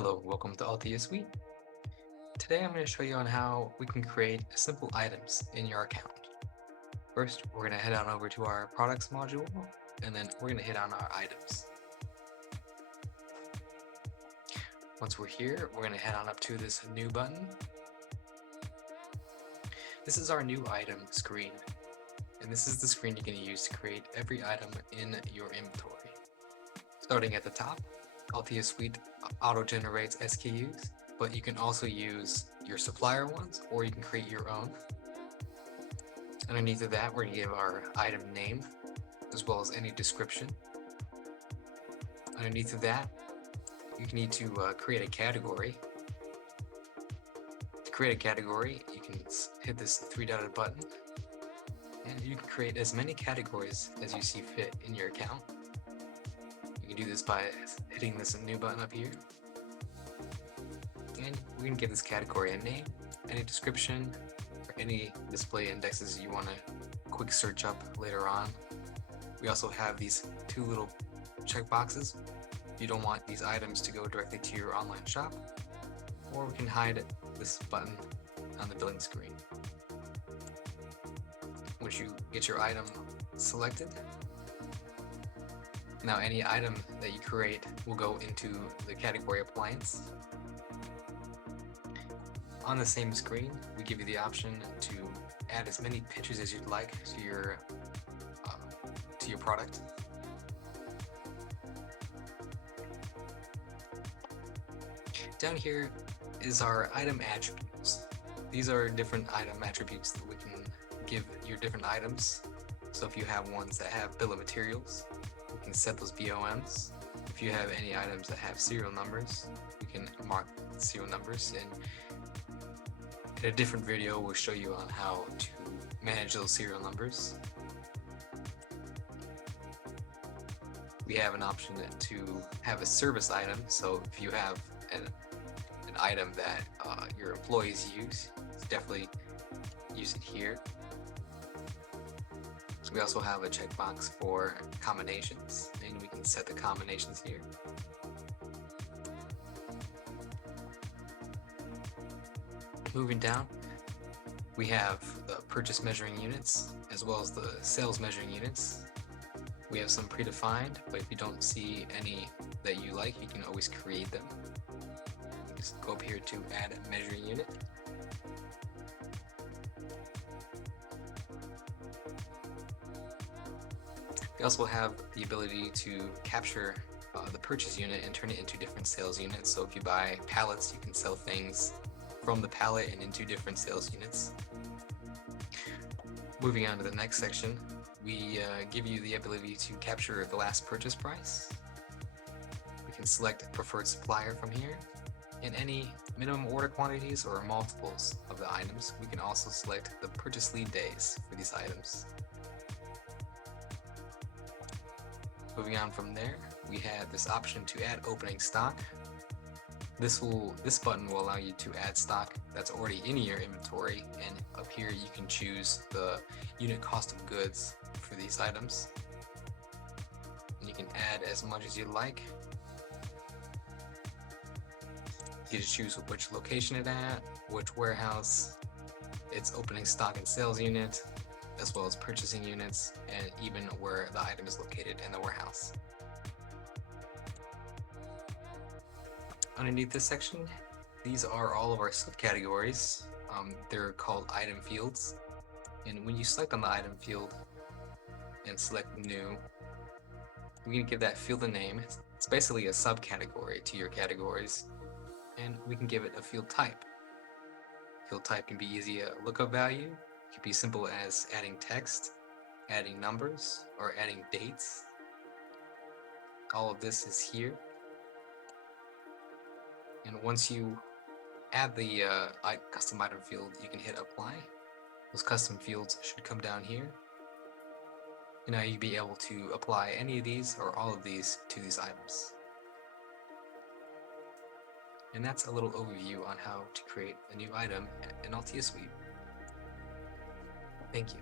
Hello, welcome to Altia Suite. Today I'm going to show you on how we can create simple items in your account. First, we're going to head on over to our products module, and then we're going to hit on our items. Once we're here, we're going to head on up to this new button. This is our new item screen, and this is the screen you're going to use to create every item in your inventory. Starting at the top, Altia Suite auto-generates SKUs, but you can also use your supplier ones, or you can create your own. Underneath of that, we're going to give our item name, as well as any description. Underneath of that, you need to create a category. To create a category, you can hit this three-dotted button, and you can create as many categories as you see fit in your account. You can do this by hitting this new button up here. And we can give this category a name, any description, or any display indexes you want to quick search up later on. We also have these two little checkboxes. You don't want these items to go directly to your online shop, or we can hide this button on the billing screen. Once you get your item selected, now any item that you create will go into the category appliance. On the same screen, we give you the option to add as many pictures as you'd like to your product. Down here is our item attributes. These are different item attributes that we can give your different items. So if you have ones that have bill of materials, we can set those BOMs. If you have any items that have serial numbers, we can mark the serial numbers. And in a different video, we'll show you on how to manage those serial numbers. We have an option to have a service item. So if you have an item that your employees use, definitely use it here. We also have a checkbox for combinations, and we can set the combinations here. Moving down, we have the purchase measuring units as well as the sales measuring units. We have some predefined, but if you don't see any that you like, you can always create them. Just go up here to add a measuring unit. We also have the ability to capture the purchase unit and turn it into different sales units. So if you buy pallets, you can sell things from the pallet and into different sales units. Moving on to the next section, we give you the ability to capture the last purchase price. We can select preferred supplier from here, and any minimum order quantities or multiples of the items. We can also select the purchase lead days for these items. Moving on from there, we have this option to add opening stock. This button will allow you to add stock that's already in your inventory, and up here you can choose the unit cost of goods for these items. And you can add as much as you like. You can choose which location it's at, which warehouse, its opening stock and sales unit, as well as purchasing units, and even where the item is located in the warehouse. Underneath this section, these are all of our subcategories. They're called item fields. And when you select on the item field and select new, we can give that field a name. It's basically a subcategory to your categories. And we can give it a field type. Field type can be easy a lookup value. It can be simple as adding text, adding numbers, or adding dates. All of this is here. And once you add the custom item field, you can hit apply. Those custom fields should come down here. And now you'll be able to apply any of these or all of these to these items. And that's a little overview on how to create a new item in Altia Suite. Thank you.